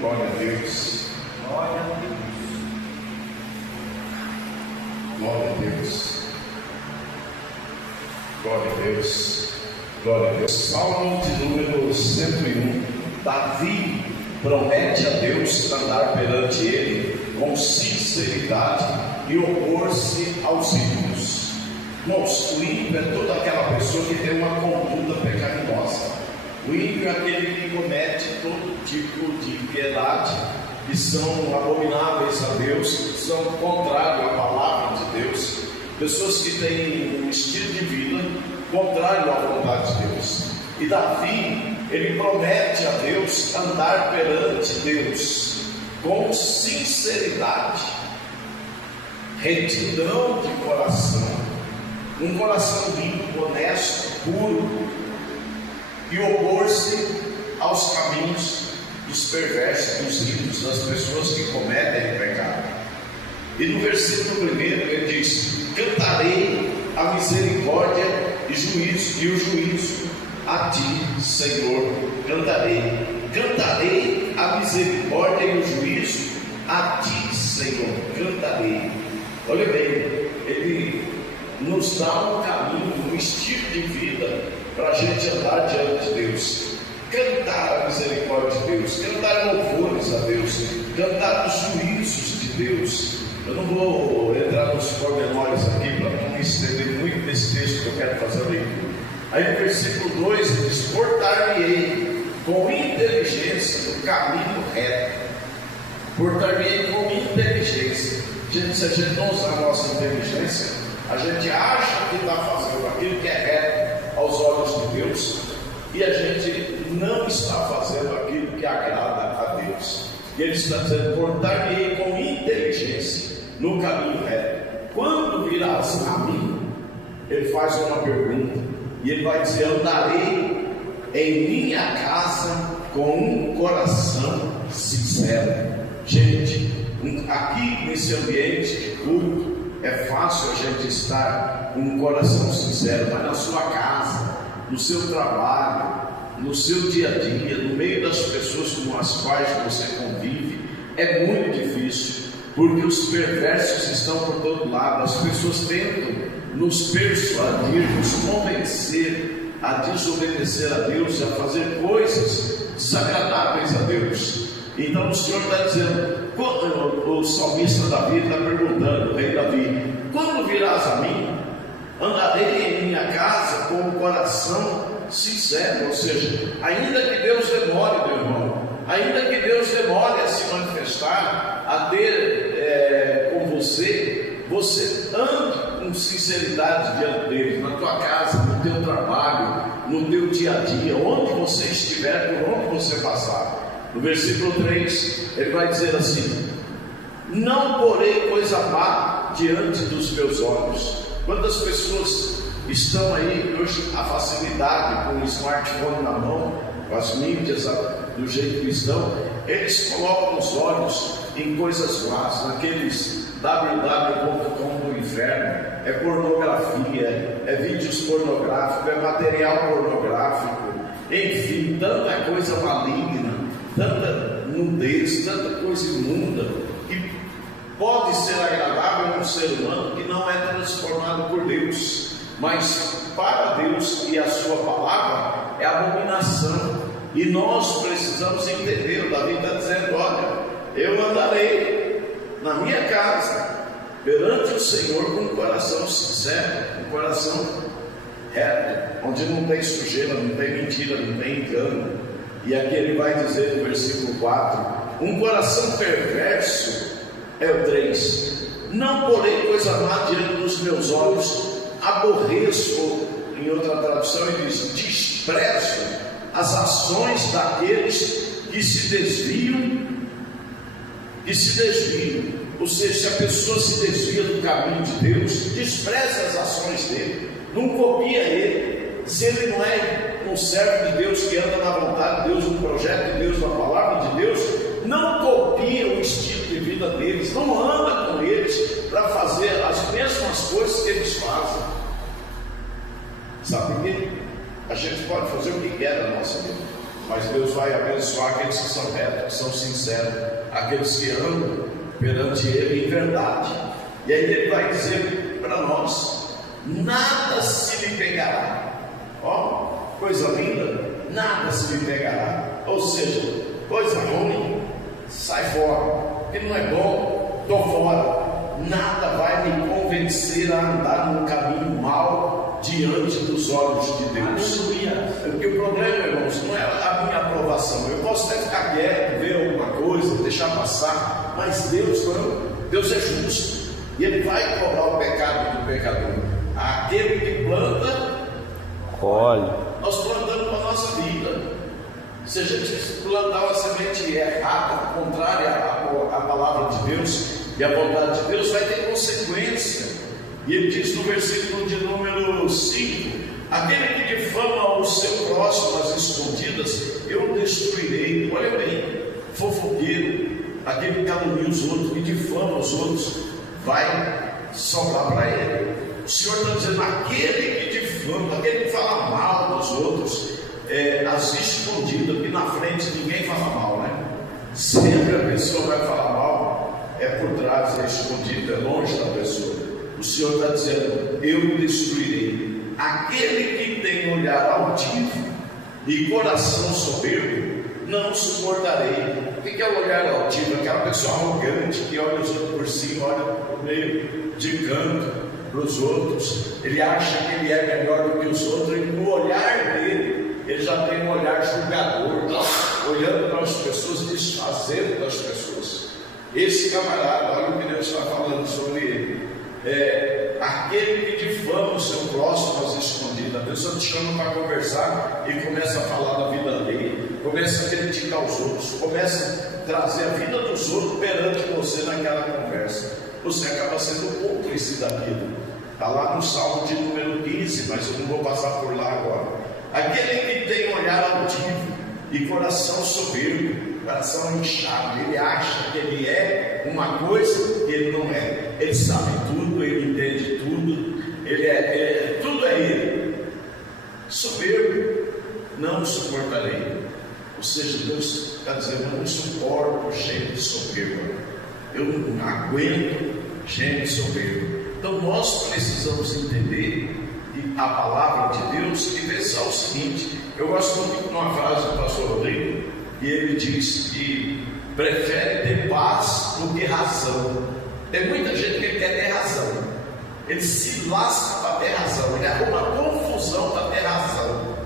Glória a Deus. Glória a Deus. Glória a Deus. Glória a Deus. Glória a Deus. Salmo de número 101. Davi promete a Deus andar perante Ele com sinceridade e opor-se aos ímpios. Irmãos, o ímpio é toda aquela pessoa que tem uma conduta pecaminosa. O ímpio é aquele que comete todo tipo de impiedade, que são abomináveis a Deus, que são contrários à palavra de Deus, pessoas que têm um estilo de vida contrário à vontade de Deus. E Davi, ele promete a Deus andar perante Deus com sinceridade, retidão de coração, um coração limpo, honesto, puro, e opor-se aos caminhos dos perversos, dos ímpios, das pessoas que cometem pecado. E no versículo 1 ele diz: cantarei a misericórdia e o juízo a ti, Senhor, cantarei a misericórdia e o juízo a ti, Senhor, cantarei. Olha bem, ele nos dá um caminho, um estilo de vida para a gente andar diante de Deus, cantar a misericórdia de Deus, cantar louvores a Deus, cantar os juízos de Deus. Eu não vou entrar nos pormenores aqui para não me estender muito nesse texto que eu quero fazer a leitura. Aí no versículo 2 ele diz: portar-me-ei com inteligência no caminho reto. Portar-me-ei com inteligência. Gente, se a gente não usar a nossa inteligência, a gente acha que está fazendo aquilo que é reto aos olhos de Deus, e a gente não está fazendo aquilo que agrada a Deus. E ele está dizendo: portar-me-ei com inteligência no caminho reto. Quando virás a mim, ele faz uma pergunta, e ele vai dizer: andarei em minha casa com um coração sincero. Gente, aqui nesse ambiente de culto, é fácil a gente estar com um coração sincero, mas na sua casa, no seu trabalho, no seu dia a dia, no meio das pessoas com as quais você convive, é muito difícil, porque os perversos estão por todo lado. As pessoas tentam nos persuadir, nos convencer a desobedecer a Deus, a fazer coisas desagradáveis a Deus. Então o Senhor está dizendo, o salmista Davi está perguntando, o rei Davi: quando virás a mim, andarei em minha casa com o coração sincero. Ou seja, ainda que Deus demore, meu irmão, ainda que Deus demore a se manifestar, a ter com você ande com sinceridade diante dele, na tua casa, no teu trabalho, no teu dia a dia, onde você estiver, por onde você passar. No versículo 3, ele vai dizer assim: não porei coisa má diante dos meus olhos. Quantas pessoas estão aí hoje, a facilidade com o smartphone na mão, com as mídias do jeito que estão, eles colocam os olhos em coisas más, naqueles www.com do inferno, é pornografia, é vídeos pornográficos, é material pornográfico, enfim, tanta coisa maligna, tanta nudez, tanta coisa imunda, que pode ser agradável a um ser humano que não é transformado por Deus, mas para Deus e a sua palavra é abominação. E nós precisamos entender. O Davi está dizendo: olha, eu andarei na minha casa perante o Senhor com um coração sincero, um coração reto, onde não tem sujeira, não tem mentira, não tem engano. E aqui ele vai dizer no versículo 4: um coração perverso, é o 3, não porei coisa má diante dos meus olhos, aborreço, em outra tradução ele diz, desprezo as ações daqueles que se desviam, ou seja, se a pessoa se desvia do caminho de Deus, despreza as ações dele, não copia ele. Se ele não é um servo de Deus que anda na vontade de Deus, no projeto de Deus, na palavra de Deus, não copia o estilo de vida deles, não anda com eles para fazer as mesmas coisas que eles fazem. Sabe por quê? A gente pode fazer o que quer na nossa vida. mas Deus vai abençoar aqueles que são retos, que são sinceros, aqueles que andam perante Ele em verdade. E aí Ele vai dizer para nós: nada se lhe pegará. Ó, coisa linda, nada se lhe pegará. Ou seja, coisa ruim, sai fora, que não é bom, estou fora. Nada vai me convencer a andar num caminho mau diante dos olhos de Deus. Porque o problema, irmãos, não é a minha aprovação. Eu posso até ficar quieto, ver alguma coisa, deixar passar, mas Deus não. Deus é justo e Ele vai cobrar o pecado do pecador. Aquele que planta, colhe. Nós plantamos para a nossa vida. Se a gente plantar uma semente errada, contrária à palavra de Deus e à vontade de Deus, vai ter consequência. E Ele diz no versículo de número 5: aquele que difama o seu próximo às escondidas, eu destruirei. Olha bem, fofoqueiro, aquele que calunia os outros, que difama os outros, vai sobrar para ele. O Senhor está dizendo: aquele que difama, aquele que fala mal dos outros, às escondidas, porque na frente ninguém fala mal, né? Sempre a pessoa vai falar mal, é por trás, é escondido, é longe da pessoa. O Senhor está dizendo: eu destruirei. Aquele que tem olhar altivo e coração soberbo, não suportarei. O que é o olhar altivo? Aquela pessoa arrogante que olha os outros por cima, olha por meio de canto para os outros. Ele acha que ele é melhor do que os outros, e no olhar dele, ele já tem um olhar julgador, olhando para as pessoas, desfazendo das pessoas. Esse camarada, olha o que Deus está falando sobre ele. Aquele que difama o seu próximo às escondidas. A pessoa te chama para conversar e começa a falar da vida dele, começa a criticar os outros, começa a trazer a vida dos outros perante você naquela conversa. Você acaba sendo cúmplice daquilo. Está lá no Salmo de número 15, mas eu não vou passar por lá agora. Aquele que tem olhar altivo e coração soberbo, coração inchado, ele acha que ele é uma coisa que ele não é. Ele sabe tudo, ele entende tudo, tudo é ele. Soberbo, não suportarei. Ou seja, Deus está dizendo: eu não suporto gente soberba, eu não aguento gente soberba. Então nós precisamos entender a palavra de Deus e pensar o seguinte. Eu gosto muito de uma frase do pastor Rodrigo, e ele diz que prefere ter paz do que razão. Tem muita gente que quer ter razão, ele se lasca para ter razão, ele arruma confusão para ter razão.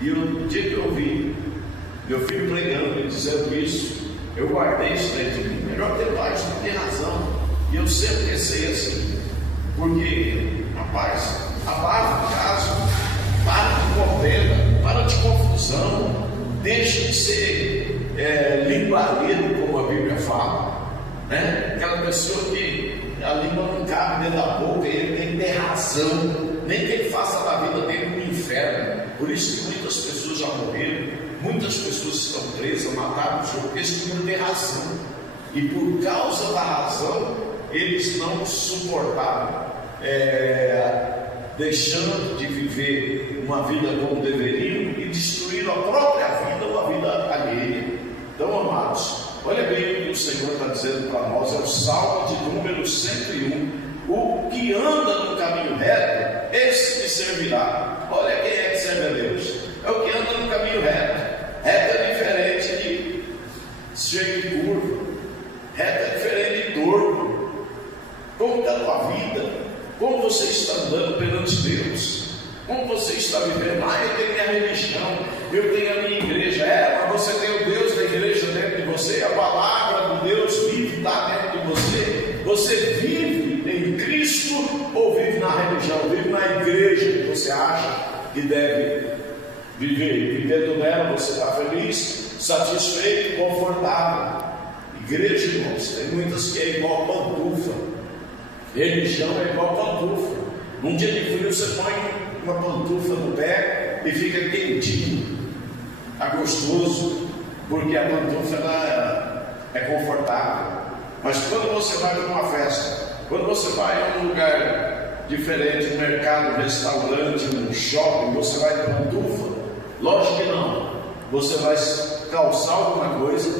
E o dia que eu ouvi meu filho pregando e dizendo isso, eu guardei isso dentro de mim. Melhor ter paz do que ter razão. E eu sempre pensei assim, porque, rapaz, abafa o caso, para de contenda, para de confusão, deixa de ser linguareiro, como a Bíblia fala, né? Aquela pessoa que a língua não cabe dentro da boca, ele tem que ter razão, nem que ele faça da vida dele um inferno. Por isso que muitas pessoas já morreram, muitas pessoas estão presas, mataram os outros, porque eles não têm razão, e por causa da razão eles não suportaram, deixando de viver uma vida como deveriam e destruíram a própria vida ou a vida alheia. Então, amados, olha bem o que o Senhor está dizendo para nós. É o Salmo de número 101: o que anda no caminho reto, esse me servirá. Olha quem é que serve a Deus, é o que anda no caminho reto. Reto é diferente de cheio de curva, reto é diferente de torto. Como está a tua vida? Como você está andando perante Deus? Como você está vivendo? Eu tenho minha religião, eu tenho a minha igreja. Mas você tem o Deus da igreja dentro de você, a palavra de Deus vive está dentro de você. Você vive em Cristo ou vive na religião? Vive na igreja que você acha que deve viver. Vivendo nela você está feliz, satisfeito, confortável. Igreja, irmãos, tem muitas que é igual pantufa. Religião é igual pantufa. Num dia de frio você põe uma pantufa no pé e fica quentinho, está gostoso, porque a pantufa é confortável. Mas quando você vai para uma festa, quando você vai a um lugar diferente, um mercado, um restaurante, um shopping, você vai de pantufa, Lógico que não. Você vai calçar alguma coisa,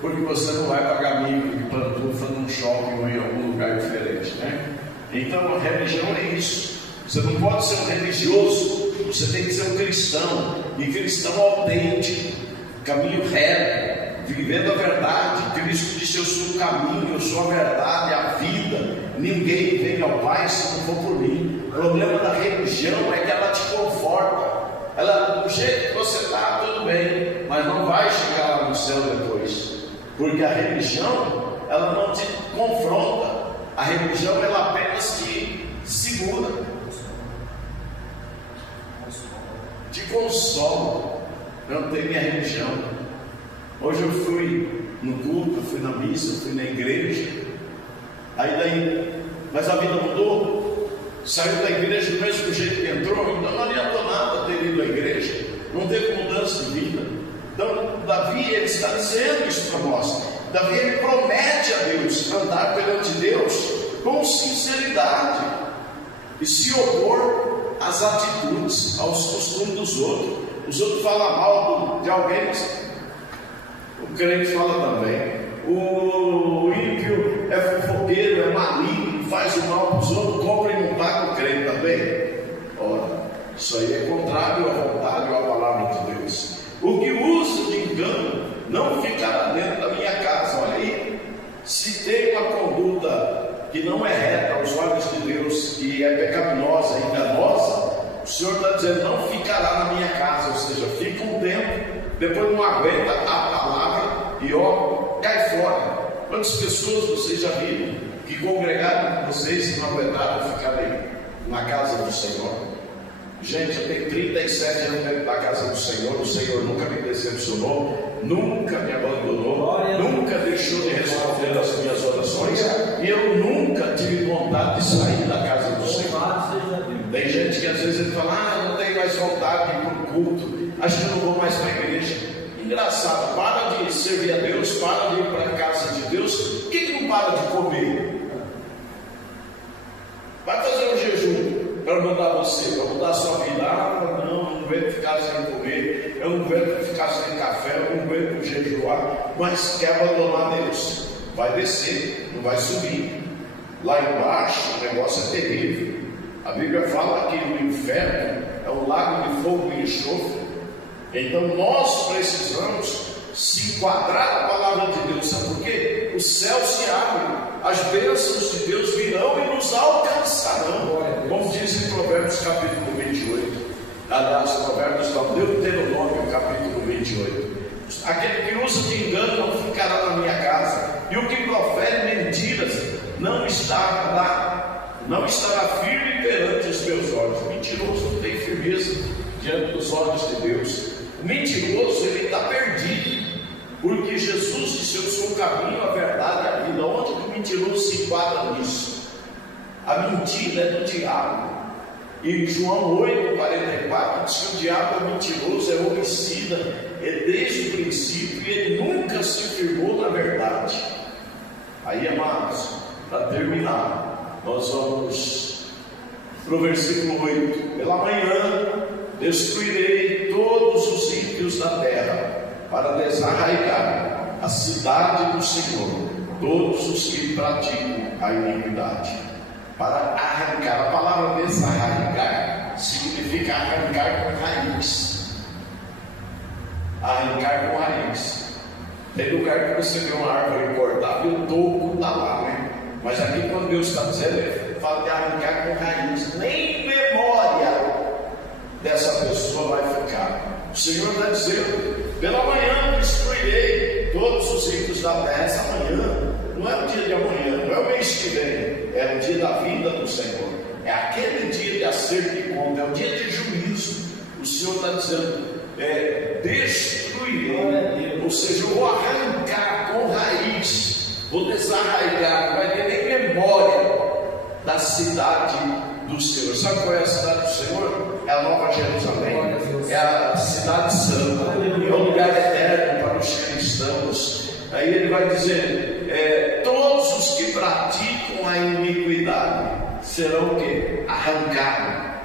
porque você não vai pagar mico de pantufa num shopping ou em algum lugar diferente, né? Então a religião é isso. Você não pode ser um religioso, você tem que ser um cristão, e cristão autêntico, caminho reto, vivendo a verdade. Cristo disse: eu sou o caminho, eu sou a verdade, a vida, ninguém vem ao Pai se não for por mim. O problema da religião é que ela te conforta. Ela, do jeito que você está, tudo bem, mas não vai chegar lá no céu depois, porque a religião, ela não te confronta. A religião, ela apenas te segura, te consola. Eu não tenho minha religião. Hoje eu fui no culto, eu fui na missa, eu fui na igreja. Mas a vida mudou. Saiu da igreja do mesmo jeito que entrou, então não adiantou nada ter ido à igreja, não teve mudança de vida. Então Davi, ele está dizendo isso para nós. Davi, ele promete a Deus andar perante Deus com sinceridade e se opor às atitudes, aos costumes dos outros. Os outros falam mal de alguém, o crente fala também. O ímpio é fofoqueiro, é maligno, faz o mal para os outros, compra e não paga, o crente também. Ora, isso aí é contrário à vontade ou à palavra de Deus. O que usa de engano não ficará dentro da minha casa. Olha aí, se tem uma conduta que não é reta aos olhos de Deus, que é pecaminosa, enganosa, o Senhor está dizendo: não ficará na minha casa. Ou seja, fica um tempo, depois não aguenta a palavra e cai fora. Quantas pessoas vocês já viram que congregaram com vocês e não aguentaram ficarem na casa do Senhor? Gente, eu tenho 37 anos dentro da casa do Senhor. O Senhor nunca me decepcionou, nunca me abandonou, nunca deixou de responder as minhas orações, e eu nunca tive vontade de sair da casa do Senhor. Tem gente que às vezes ele fala: não tenho mais vontade de ir para o culto, acho que não vou mais para a igreja. Engraçado, para de servir a Deus, para de ir para a casa de Deus. Por que não para de comer? Vai fazer um jejum para mudar você, para mudar a sua vida. Não aguento ficar sem comer, eu não aguento ficar sem café, eu não aguento jejuar. Mas quer abandonar Deus? Vai descer, não vai subir. Lá embaixo o negócio é terrível. A Bíblia fala que o inferno é um lago de fogo e enxofre. Então nós precisamos se enquadrar na palavra de Deus. Sabe por quê? O céu se abre, as bênçãos de Deus virão e nos alcançarão, como diz em Provérbios capítulo 28. Aliás, Provérbios não, Deuteronômio capítulo 28. Aquele que usa de engano não ficará na minha casa, e o que profere mentiras não estará firme perante os meus olhos. O mentiroso não tem firmeza diante dos olhos de Deus. O mentiroso, ele está perdido, porque Jesus disse: eu sou o caminho, a verdade e a vida. Onde que o mentiroso se enquadra nisso? A mentira é do diabo. E João 8,44 diz que o diabo é mentiroso, é homicida, é desde o princípio, e ele nunca se firmou na verdade. Aí, amados, para terminar, nós vamos para o versículo 8. Pela manhã destruirei todos os ímpios da terra, para desarraigar a cidade do Senhor todos os que praticam a iniquidade. Para arrancar, a palavra desarraigar significa arrancar com raiz. Arrancar com raiz. Tem lugar que você vê uma árvore cortada e o toco está lá, né? Mas aqui, quando Deus está dizendo, ele fala de arrancar com raiz. Nem memória dessa pessoa vai ficar. O Senhor está dizendo: pela manhã destruirei todos os ímpios da terra. Essa manhã não é o dia de amanhã, não é o mês que vem, é o dia da vinda do Senhor, é aquele dia de acerto de conta, é o dia de juízo. O Senhor está dizendo: destruirei, ou seja, eu vou arrancar com raiz, vou desarraigar, não vai ter nem memória da cidade do Senhor. Sabe qual é a cidade do Senhor? É a Nova Jerusalém, é a cidade santa, é o lugar eterno para os cristãos. Aí ele vai dizer: todos os que praticam a iniquidade serão o quê? Arrancados,